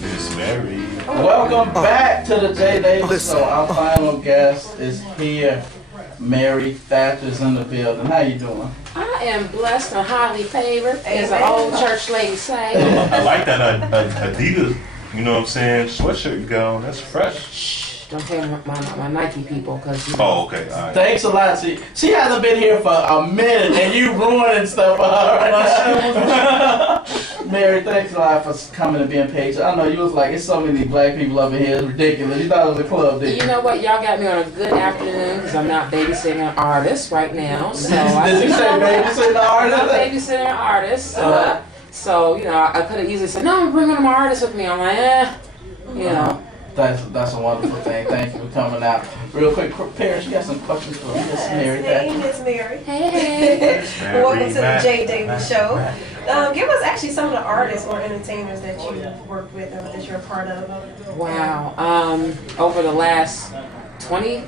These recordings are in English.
Miss Mary. Welcome back to the J Davis Show. Our final guest is here. Mary Datcher's in the building. How you doing? I am blessed and highly favored, as an old church lady say. I like that Adidas, you know what I'm saying, sweatshirt you got on. That's fresh. Shh, don't tell my Nike people, because you know. Oh, okay. All right. Thanks a lot. She hasn't been here for a minute, and you ruining stuff for her right now. Mary, thanks a lot for coming and being patient. I know you was like, it's so many black people over here. It's ridiculous. You thought it was a club, didn't you? You know what? Y'all got me on a good afternoon, because I'm not babysitting an artist right now. So Did you say babysitting an artist? I'm babysitting an artist. So you know, I could have easily said, no, I'm bringing my artist with me. I'm like, you know. That's a wonderful thing. Thank you for coming out. Real quick, parents, you got some questions for Miss Mary? Hey, Miss Mary. Hey. Welcome to the J Davis Show. Give us actually some of the artists or entertainers that you work with or that you're a part of. Wow. Over the last 20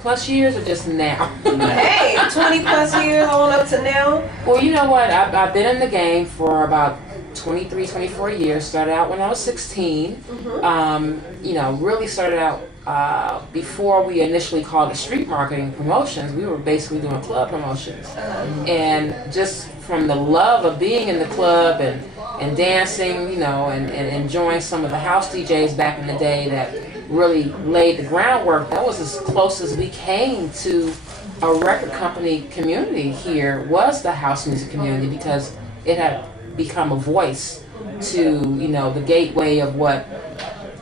plus years or just now? Hey, 20 plus years on up to now. Well, you know what? I've been in the game for about 23, 24 years. Started out when I was 16. You know, really started out before we initially called it street marketing promotions. We were basically doing club promotions. And just from the love of being in the club and dancing, you know, and enjoying some of the house DJs back in the day that really laid the groundwork, that was as close as we came to a record company community here, was the house music community, because it had become a voice to, you know, the gateway of what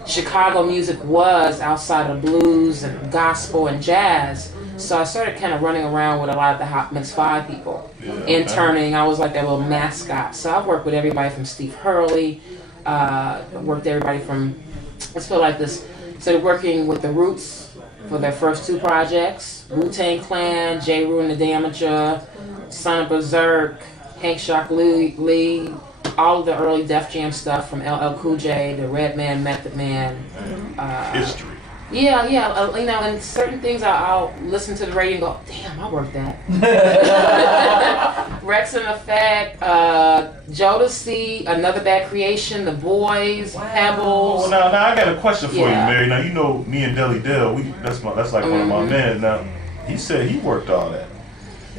Chicago music was outside of blues and gospel and jazz. So I started kind of running around with a lot of the Hot Mix 5 people, interning. I was like their little mascot. So I worked with everybody from Steve Hurley, worked everybody from, let's put it like this, started working with the Roots for their first 2 projects, Wu-Tang Clan, J. Rue and the Damager, Son of Berserk, Hank Shock Lee, all of the early Def Jam stuff from LL Cool J, the Redman, Method Man. History. Yeah, you know, and certain things I'll listen to the radio and go, damn, I worked that. Rex and Effect, Jodeci, Another Bad Creation, The Boys, Pebbles. Well, now I got a question for you, Mary. Now you know me and Deli Dell, that's like one of my men. Now he said he worked all that.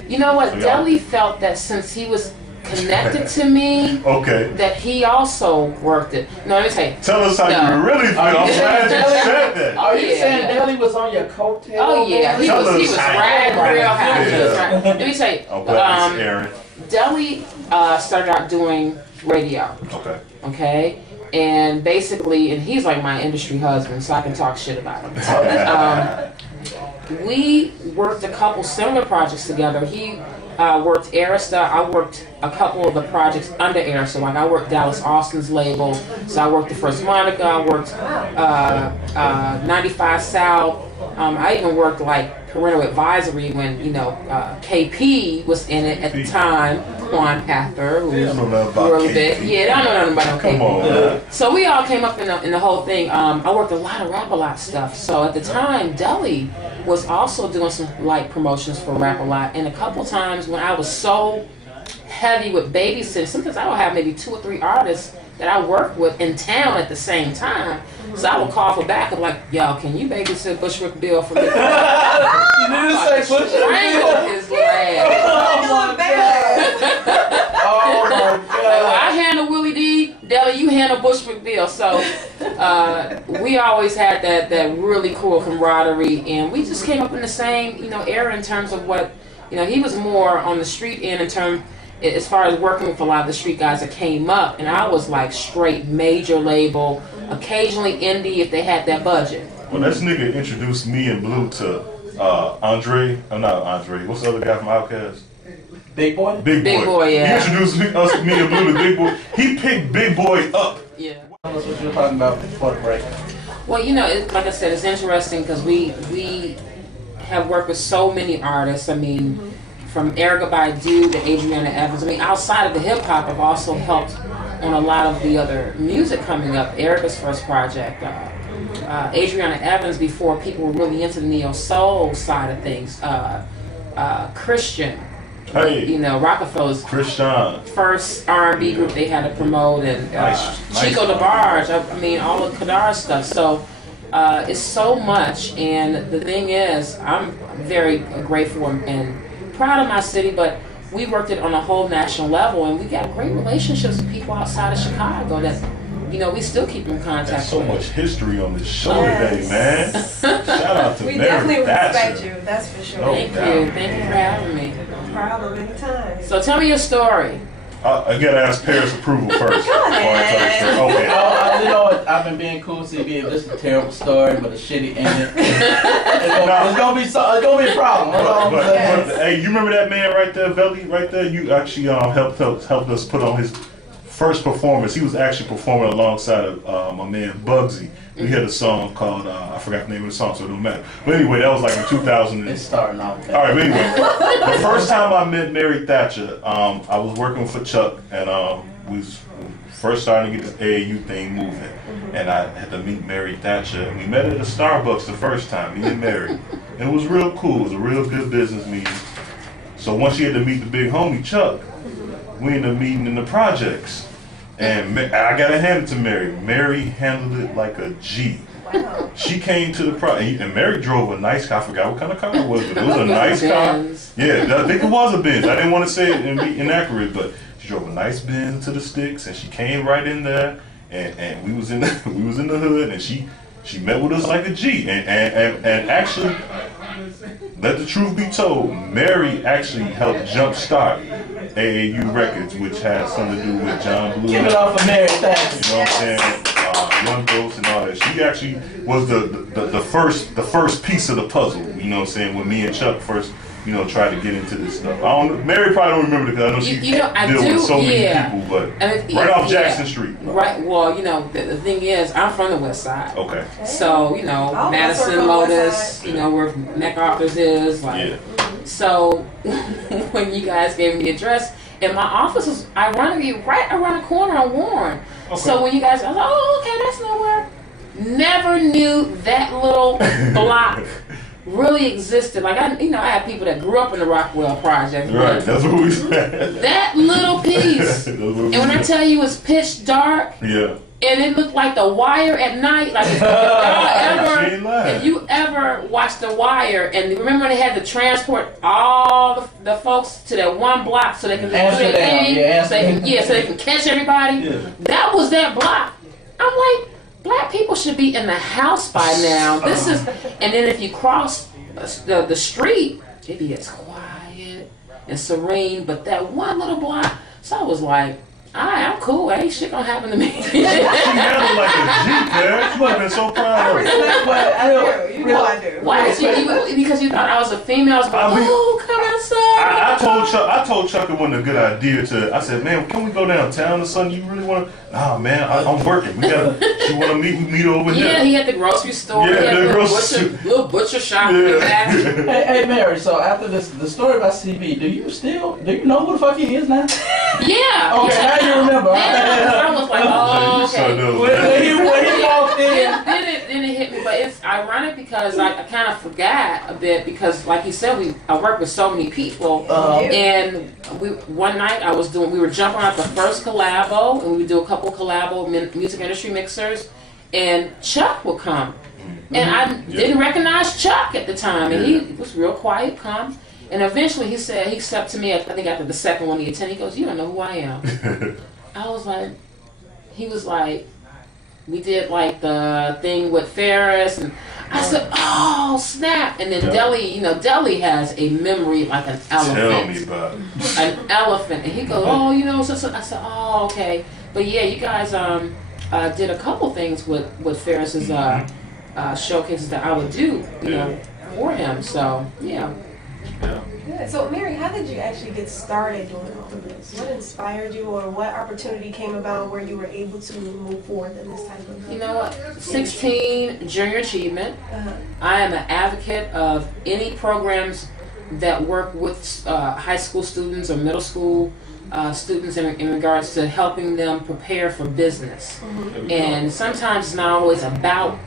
You know what? So Deli felt that since he was connected to me, that he also worked it. No, let me say. Tell us how you really feel. I'm glad you said that. Are you saying Deli was on your coattail? Oh yeah, he was riding real happy. Let me say, Deli started out doing radio. Okay. And basically, and he's like my industry husband, so I can talk shit about him. We worked a couple similar projects together. He worked Arista. I worked a couple of the projects under Arista. Like I worked Dallas Austin's label. So I worked the First Monica. I worked 95 South. I even worked like Parental Advisory when, you know, KP was in it at the time. Quan Pather, who was a little bit. Yeah, I don't know nothing about KP. So we all came up in the whole thing. I worked a lot of Rap-A-Lot stuff. So at the time, Deli was also doing some light promotions for Rap-A-Lot. And a couple times when I was so heavy with babysitting, sometimes I would have maybe 2 or 3 artists that I worked with in town at the same time. So I would call for backup, like, yo, can you babysit Bushwick Bill for me? You didn't say Bushwick Bill? His last. Oh my God. I handle Willie D. Deli, you handle Bushwick Bill. So we always had that really cool camaraderie, and we just came up in the same, you know, era in terms of what, you know, he was more on the street end in terms, as far as working with a lot of the street guys that came up, and I was like straight major label, occasionally indie if they had that budget. Well, this nigga introduced me and Blue to Andre. I'm not Andre. What's the other guy from Outkast? Big Boy? Big Boy, yeah. He introduced me and Blue to Big Boy. He picked Big Boy up. Yeah. That's what you're talking about before the break. Well, you know, like I said, it's interesting because we have worked with so many artists. I mean, from Erykah Badu to Adriana Evans. I mean, outside of the hip hop, I've also helped on a lot of the other music coming up. Erykah's first project, Adriana Evans before people were really into the neo soul side of things. Christian, Hey. You know, Rockefeller's Christian. first R&B group they had to promote, and Chico DeBarge. I mean, all of Kadar's stuff. So it's so much, and the thing is, I'm very grateful and proud of my city, but we worked it on a whole national level, and we got great relationships with people outside of Chicago that, you know, we still keep in contact There's so with. much history on this show today, man. Shout out to We Mary definitely Datcher. respect you, that's for sure. No Thank doubt. you. Thank you for having me. No problem, anytime. So tell me your story. I gotta ask Paris approval first. Go before I tell the story. Oh, Okay. you know what? I've been being cool, CB. This is a terrible story, but a shitty ending. It's gonna be a problem. That's all I'm saying. But, hey, you remember that man right there, Belly? Right there. You actually helped us put on his first performance. He was actually performing alongside of my man Bugsy. We had a song called I forgot the name of the song, so it don't matter. But anyway, that was like in 2000. It's starting off. All right, but anyway, the first time I met Mary Datcher, I was working for Chuck, and we was first starting to get this AAU thing moving, and I had to meet Mary Datcher, and we met at a Starbucks the first time, me and Mary, and it was real cool. It was a real good business meeting. So once she had to meet the big homie Chuck, we ended up meeting in the projects. And I gotta hand it to Mary. Mary handled it like a G. Wow. She came to the project, and Mary drove a nice car. I forgot what kind of car it was, but it was a nice car. Yeah, I think it was a Benz. I didn't want to say it and be inaccurate, but she drove a nice Benz to the sticks, and she came right in there, and we was in the, hood, and she met with us like a G, and actually, let the truth be told, Mary actually helped jumpstart AAU Records, which has something to do with John Blue. Give it up for Mary, thanks. You know what I'm saying? One Ghost and all that. She actually was the first piece of the puzzle. You know what I'm saying? When me and Chuck first, you know, tried to get into this stuff. Mary probably don't remember it because I know she dealt with so many people, but right off Jackson Street. Right. Well, you know, the thing is, I'm from the West Side. Okay. So, you know, Madison, Lotus, you know, where MacArthur's is. Like, Yeah. So, when you guys gave me the address, and my office was ironically right around the corner on Warren. Okay. So when you guys, I was like, oh, okay, that's nowhere. Never knew that little block really existed. Like, I had people that grew up in the Rockwell Project. Right, that's what we said. That little piece. And when I tell you it's pitch dark, yeah. and it looked like The Wire at night. Like if you ever watched The Wire, and remember when they had to transport all the folks to that one block so they can do their thing, so they can catch everybody. Yeah. That was that block. I'm like, black people should be in the house by now. This is, and then if you cross the street, it'd be as quiet and serene. But that one little block, so I was like, I'm cool. Ain't shit gonna happen to me. She handled like a G, man. She might have been so proud of her. You know I do. Why did you? Because you thought I was a female. I was like, oh, come outside. I told Chuck it wasn't a good idea to. I said, man, can we go downtown or something? You really want to? Nah, man, I'm working. She want to meet over here. Yeah, he had the grocery store. Yeah, he had the little butcher shop. Yeah. Hey, Mary. So after the story about CB, do you know who the fuck he is now? Yeah. Okay, now you remember. I was like, oh, okay. When he walked in. Then it hit me, but it's ironic because I kind of forgot a bit because, like you said, I work with so many people, and one night we were jumping out the first COLLABO, and we would do a couple COLLABO Music Industry Mixers, and Chuck would come, and I didn't recognize Chuck at the time, and he was real quiet, calm. And eventually he stepped to me, I think after the second one he attended, he goes, you don't know who I am. I was like, he was like, we did like the thing with Ferris, and I said, oh, snap. And then Deli has a memory like an elephant. Tell me about it. An elephant. And he goes, oh, you know, so I said, oh, okay. But yeah, you guys did a couple things with Ferris's showcases that I would do, you know, for him. So, yeah. Good. So, Mary, how did you actually get started doing all of this? What inspired you, or what opportunity came about where you were able to move forward in this type of? You know what? 16 Junior Achievement. I am an advocate of any programs that work with high school students or middle school students in regards to helping them prepare for business. And sometimes it's not always about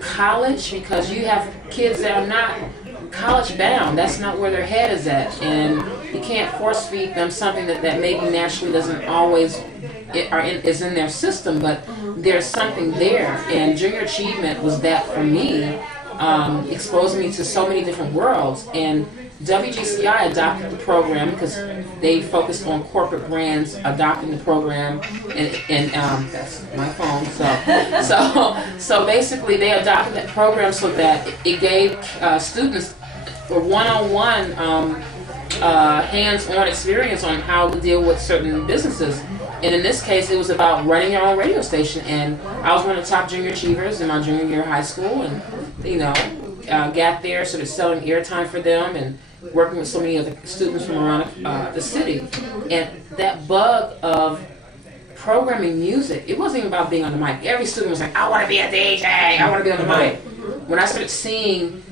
college because you have kids that are not college bound. That's not where their head is at. And you can't force feed them something that maybe naturally doesn't always is in their system, but there's something there. And Junior Achievement was that for me, exposing me to so many different worlds. And WGCI adopted the program because they focused on corporate brands adopting the program, and that's my phone. So basically, they adopted that program so that it gave students a one-on-one, hands-on experience on how to deal with certain businesses. And in this case, it was about running your own radio station. And I was one of the top junior achievers in my junior year of high school, and got there, sort of selling airtime for them and working with so many other students from around the city. And that bug of programming music, it wasn't even about being on the mic. Every student was like, I want to be a DJ, I want to be on the mic. When I started seeing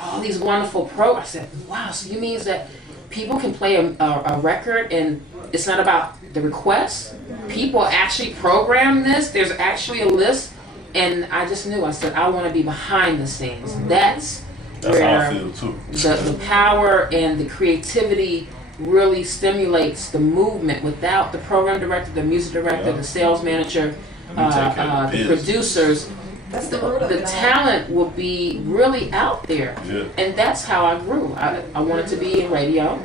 all these wonderful I said, wow, so you means that people can play a record and it's not about the requests? People actually program this? There's actually a list? And I just knew, I said, I want to be behind the scenes. That's where how I feel too. The power and the creativity really stimulates the movement. Without the program director, the music director, the sales manager, the producers, the talent will be really out there. Yeah. And that's how I grew. I wanted to be in radio.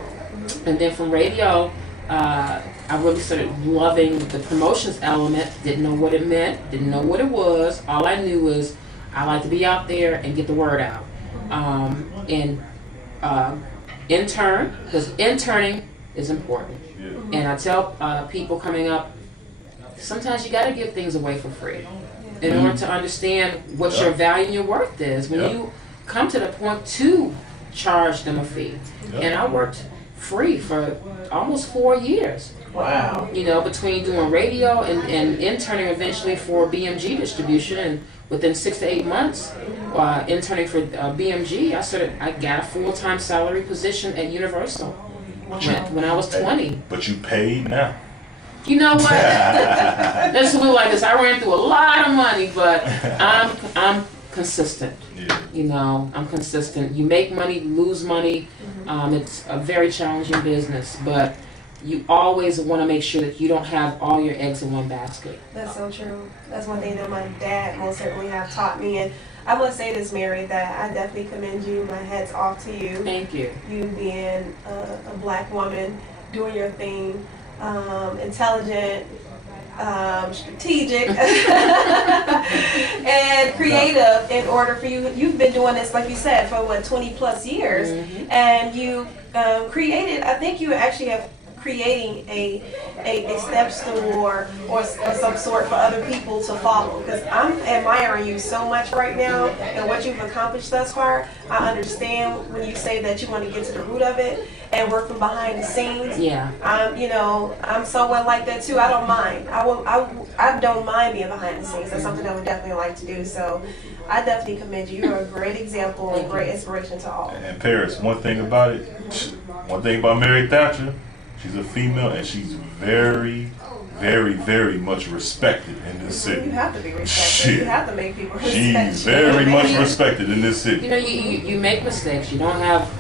And then from radio, I really started loving the promotions element. Didn't know what it meant, didn't know what it was. All I knew was I like to be out there and get the word out. Intern, because interning is important. Yeah. And I tell people coming up, sometimes you got to give things away for free in order to understand what your value and your worth is. When you come to the point to charge them a fee. And I worked free for almost 4 years. Wow. Between doing radio and interning eventually for BMG distribution, and within 6 to 8 months, interning for BMG, I got a full-time salary position at Universal when I was 20. But you paid now. You know what? Let's look like this. I ran through a lot of money, but I'm consistent. Yeah. I'm consistent. You make money, lose money. It's a very challenging business, but you always want to make sure that you don't have all your eggs in one basket. That's so true. That's one thing that my dad most certainly have taught me. And I want to say this, Mary, that I definitely commend you. My hat's off to you. Thank you. You being a black woman, doing your thing, intelligent, strategic, and creative in order for you. You've been doing this, like you said, for 20 plus years. And you created, I think you actually have creating a step stool or some sort for other people to follow, because I'm admiring you so much right now and what you've accomplished thus far. I understand when you say that you want to get to the root of it and work from behind the scenes. Yeah. I'm someone like that too. I don't mind. I don't mind being behind the scenes. That's something I would definitely like to do. So I definitely commend you. You're a great example and great inspiration to all. And Paris, one thing about Mary Datcher, she's a female, and she's very, very, very much respected in this city. You have to be respected. You have to make people respect you. She's very much respected in this city. You make mistakes. You don't have,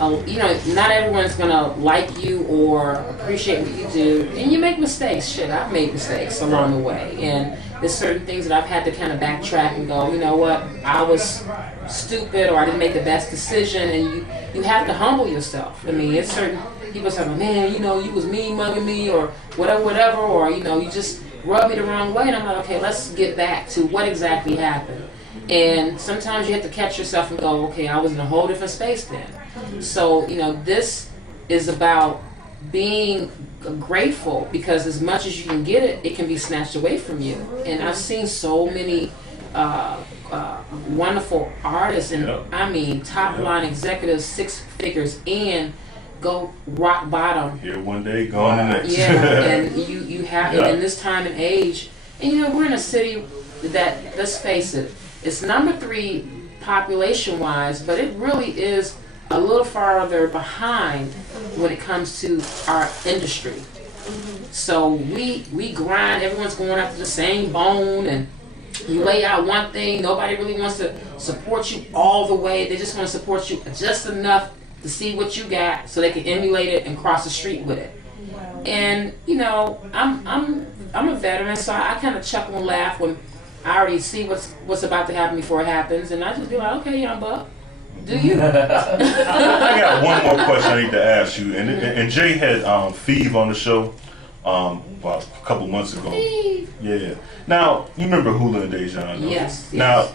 not everyone's going to like you or appreciate what you do. And you make mistakes. Shit, I've made mistakes along the way. And there's certain things that I've had to kind of backtrack and go, you know what, I was stupid, or I didn't make the best decision. And you have to humble yourself. I mean, it's certain people say, man, you was mean mugging me or whatever, or you just rubbed me the wrong way. And I'm like, okay, let's get back to what exactly happened. And sometimes you have to catch yourself and go, okay, I was in a whole different space then. So, this is about being grateful, because as much as you can get it, it can be snatched away from you. And I've seen so many wonderful artists and top line executives, 6 figures, and go rock bottom. Here one day, gone the next. Yeah, and you have in this time and age, and we're in a city that, let's face it, it's number 3 population wise, but it really is a little farther behind when it comes to our industry. So we grind, everyone's going after the same bone, and you lay out one thing, nobody really wants to support you all the way. They just want to support you just enough to see what you got so they can emulate it and cross the street with it. And you know, I'm a veteran, so I kind of chuckle and laugh when I already see what's about to happen before it happens, and I just be like, okay, young buck, do you? I got one more question I need to ask you, and Jay had Feeve on the show about a couple months ago. Feeve. Yeah. Now you remember Hula and Dejan? Yes. Now,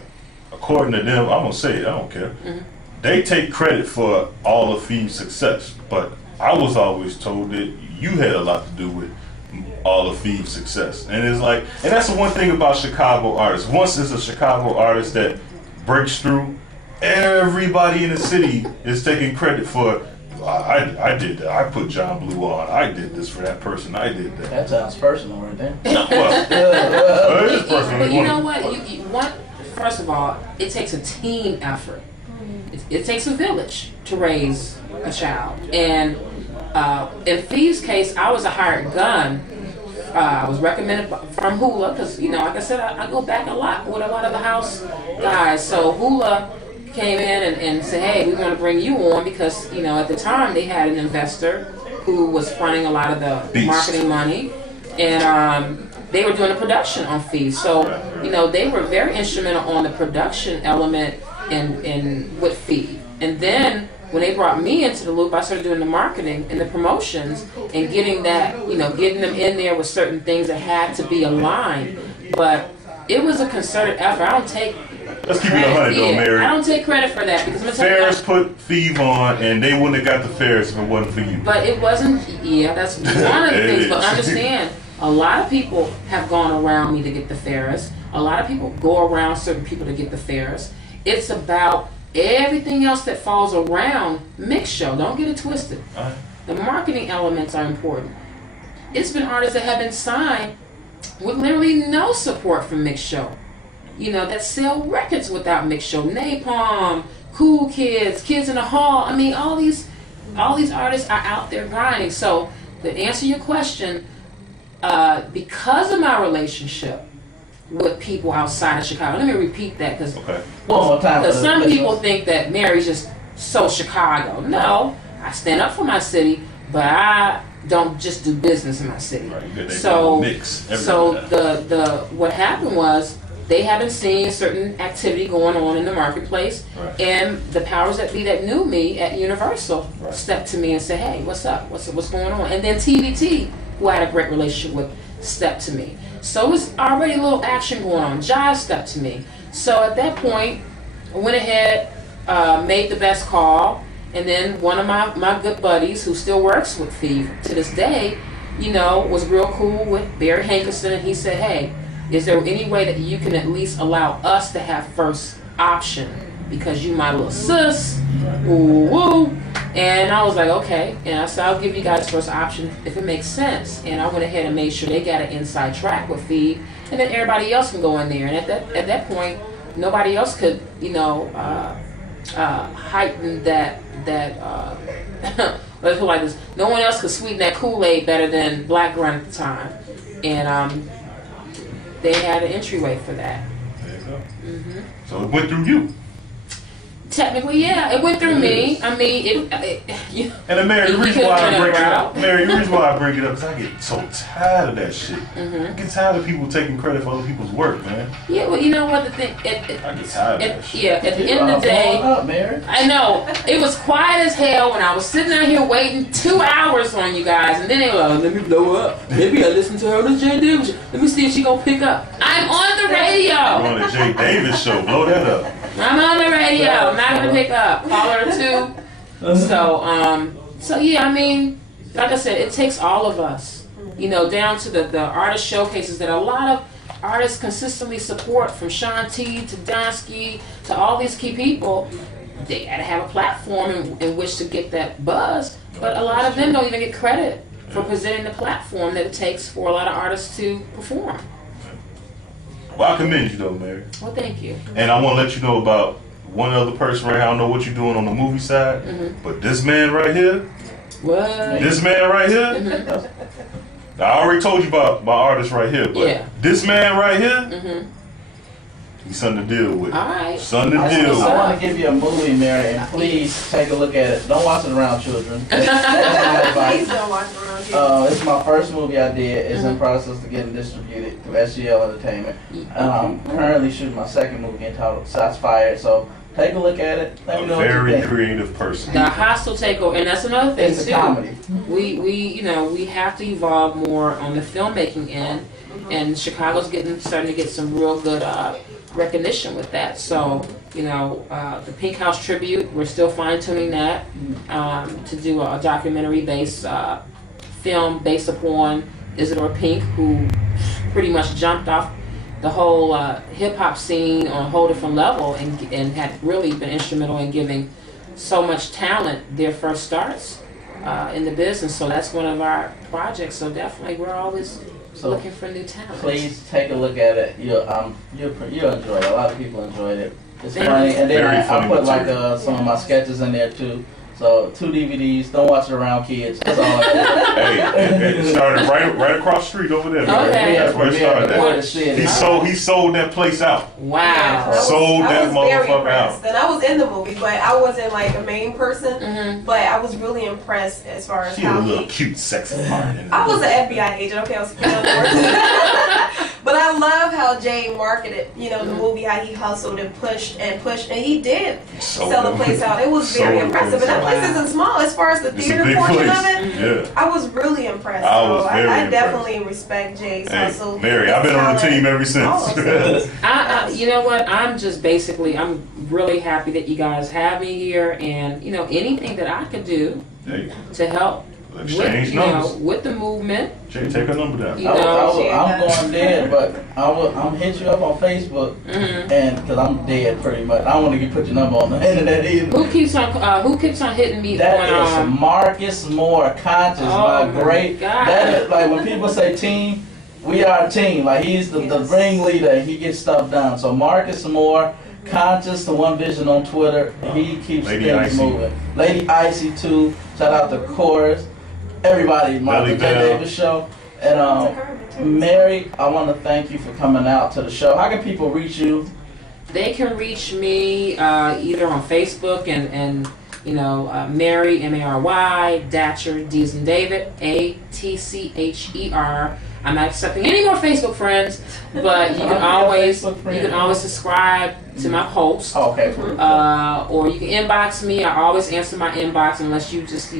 according to them, I'm gonna say it. I don't care. They take credit for all of Feeve's success, but I was always told that you had a lot to do with all of Feeve's success. And it's like, and that's the one thing about Chicago artists. Once there's a Chicago artist that breaks through, everybody in the city is taking credit for, I did that. I put John Blue on. I did this for that person. I did that. That sounds personal right there. Well, it is personal. But you know what? First of all, it takes a team effort. It takes a village to raise a child. And in Feeve's case, I was a hired gun. I was recommended from Hula because, you know, like I said, I go back a lot with a lot of the house guys. So Hula came in and said, hey, we want to bring you on because, you know, at the time they had an investor who was fronting a lot of the marketing money. And they were doing the production on Feeve. So, you know, they were very instrumental on the production element and with Feeve. And then when they brought me into the loop, I started doing the marketing and the promotions and getting that, you know, getting them in there with certain things that had to be aligned. But it was a concerted effort. I don't take Let's keep it 100 though, Mary. I don't take credit for that because Ferris put Feeve on, and they wouldn't have got the Ferris if it wasn't for you. But it wasn't. Yeah, that's one of the things. But understand, a lot of people have gone around me to get the Ferris. A lot of people go around certain people to get the Ferris. It's about everything else that falls around Mixx Show. Don't get it twisted. The marketing elements are important. It's been artists that have been signed with literally no support from Mixx Show. You know, that sell records without Mixx Show. Napalm, Cool Kids, Kids in the Hall. I mean, all these artists are out there grinding. So to answer your question, because of my relationship with people outside of Chicago, let me repeat that because one more time. Because some people think that Mary's just so Chicago. No, I stand up for my city, but I don't just do business in my city. Right, so the the what happened was they haven't seen certain activity going on in the marketplace, and the powers that be that knew me at Universal stepped to me and said, "Hey, what's up? What's going on?" And then TVT, who I had a great relationship with, stepped to me. So it was already a little action going on. Jive stepped to me. So at that point, I went ahead, made the best call, and then one of my good buddies who still works with Feeve to this day, you know, was real cool with Barry Hankerson, and he said, "Hey, is there any way that you can at least allow us to have first option? Because you my little sis, woo woo." And I was like, okay. And I said, I'll give you guys first option if it makes sense. And I went ahead and made sure they got an inside track with Feeve, and then everybody else can go in there. And at that point, nobody else could, you know, heighten that. Let's put it like this: no one else could sweeten that Kool-Aid better than Black Grunt at the time, and they had an entryway for that. There you go. So it went through you. Technically, yeah, it went through me. I mean, and Mary, the reason why I bring it up, Mary, the reason why I bring it up is I get so tired of that shit. I get tired of people taking credit for other people's work, man. Yeah, well, you know what the thing. I get tired of that shit. Yeah, at the end of the day, I know it was quiet as hell when I was sitting out here waiting 2 hours on you guys, and then they were like, "Let me blow up. Maybe I listen to her on the Jay Davis. Let me see if she gonna pick up." I'm on the radio. You're on the Jay Davis show. Blow that up. I'm on the radio. I'm not gonna pick up. Call her too. So yeah, I mean, like I said, it takes all of us, you know, down to the artist showcases that a lot of artists consistently support, from Sean T to Donsky to all these key people. They gotta have a platform in which to get that buzz, but a lot of them don't even get credit for presenting the platform that it takes for a lot of artists to perform. Well, I commend you though, Mary. Well, thank you. And I want to let you know about one other person right here. I don't know what you're doing on the movie side, but this man right here. What? This man right here. I already told you about my artist right here, but this man right here, He's something to deal with. All right. Something to I deal with. want to give you a movie, Mary, and please take a look at it. Don't watch it around children. Please don't watch it around here. It's my first movie I did. It's in process of getting distributed through SGL Entertainment. I'm currently shooting my second movie entitled Shots Fired. So take a look at it. Let me know what you Very think. creative person. The hostile takeover, and that's another thing It's a too. comedy. We have to evolve more on the filmmaking end, and Chicago's starting to get some real good recognition with that. So, the Pink House tribute, we're still fine tuning that to do a documentary based film based upon Isadora Pink, who pretty much jumped off the whole hip hop scene on a whole different level and had really been instrumental in giving so much talent their first starts in the business. So that's one of our projects. So definitely we're always looking for new talent. Please take a look at it. You'll enjoy it. A lot of people enjoyed it. It's funny, and then I put like some of my sketches in there too. So 2 DVDs. Don't watch it around kids. That's all I Hey, it started right across the street over there. Okay. That's where it started. He sold that place out. Wow. Sold that motherfucker out. And I was in the movie, but I wasn't like a main person. But I was really impressed as far as She had how a little cute, sexy part. I was an FBI agent. Okay, I was But I love how Jay marketed, the movie, how he hustled and pushed, and he did sell the place out. It was very impressive. And that place isn't small as far as the theater portion of it. Yeah. I was really impressed. I definitely respect Jay's hustle. Mary, I've been on the team ever since. You know what? I'm really happy that you guys have me here, and anything that I could do to help with the movement. Jay, take her number down. I'm going dead, but I'm hit you up on Facebook, and because I'm dead pretty much. I don't want to put your number on the internet either. Who keeps on hitting me? That is Marcus Moore, Conscious, my great. God. That is like when people say team, we are a team. Like he's the ringleader. He gets stuff done. So Marcus Moore, Conscious, the One Vision on Twitter. He keeps things moving. Lady Icy too. Shout out to Chorus. Everybody, my Jay Davis show. And Mary, I want to thank you for coming out to the show. How can people reach you? They can reach me either on Facebook and Mary, Mary, Datcher, D as in David, ATCHER. I'm not accepting any more Facebook friends, but you can always subscribe to my post. Oh, okay. Or you can inbox me. I always answer my inbox unless you just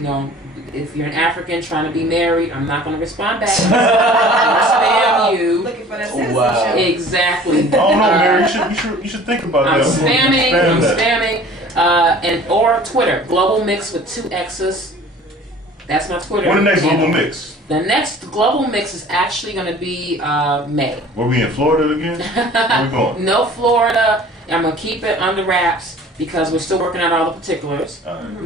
if you're an African trying to be married, I'm not going to respond back. I'm going to spam you. Looking for that citizenship. Exactly. Oh no, Mary, you should think about that. I'm spamming. Or Twitter, GlobalMixx with 2 X's. That's my Twitter. When the next GlobalMixx? The next GlobalMixx is actually going to be May. Were we in Florida again? Where we going? No Florida. I'm going to keep it under wraps because we're still working out all the particulars.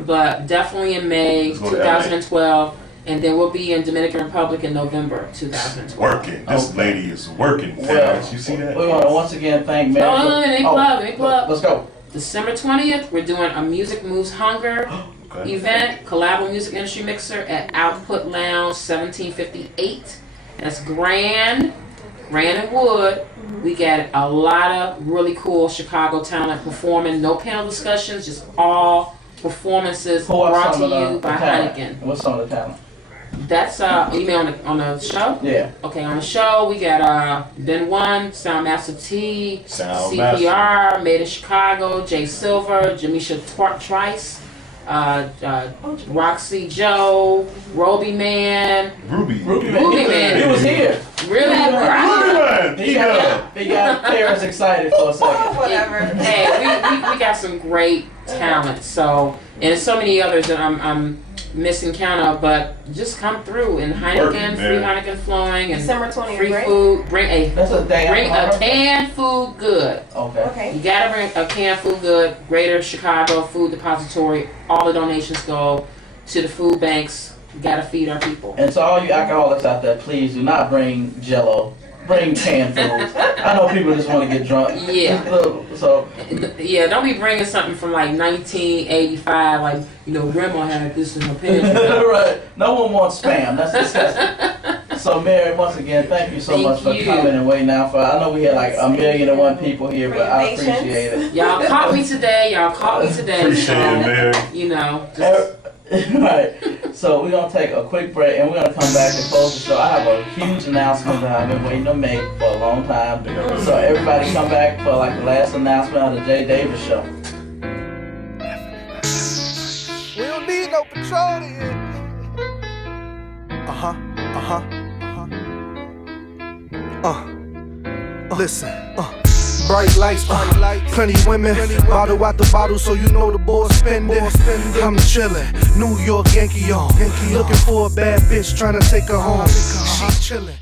But definitely in May 2012. And then we'll be in Dominican Republic in November 2012. Working. This lady is working. Well, you see that? We want to once again thank Mary. Let me plug. Let's go. December 20th, we're doing a Music Moves Hunger event, COLLABO Music Industry Mixer at Output Lounge 1758. That's Grand and Wood. We got a lot of really cool Chicago talent performing. No panel discussions, just all performances brought to you by Heineken. What's some of the talent? That's you mean on the show? Yeah. Okay, on the show we got Ben One, Soundmaster T, CPR, Master. Made in Chicago, Jay Silver, Jamisha Trice, Roxy Joe, Ruby Man. He was here. Really? He got Paris excited for a second. Whatever. Hey, we got some great talent. So, and so many others that I'm missing count of, but just come through and Heineken, free Heineken flowing, and December 20th, free right? food. Bring a That's canned food good. Okay. You gotta bring a canned food good. Greater Chicago Food Depository. All the donations go to the food banks. We gotta feed our people. And to all you alcoholics out there, please do not bring Jell-O. bring canned foods. I know people just want to get drunk. Yeah. So yeah, don't be bringing something from like 1985, like Grandma had this in her pantry. Right. No one wants spam. That's disgusting. So Mary, once again, thank you so much for coming and waiting out for. I know we had like 1,000,001 people here, but I appreciate it. Y'all caught me today. Appreciate it, Mary. Right. So we're gonna take a quick break and we're gonna come back and close the show. I have a huge announcement that I've been waiting to make for a long time. So everybody come back for like the last announcement of the Jay Davis show. We don't need no petroleum. Listen. Bright lights, plenty women, bottle out the bottle, so you know the boys spending. I'm chillin', New York Yankee on, looking for a bad bitch, trying to take her home. She chillin'.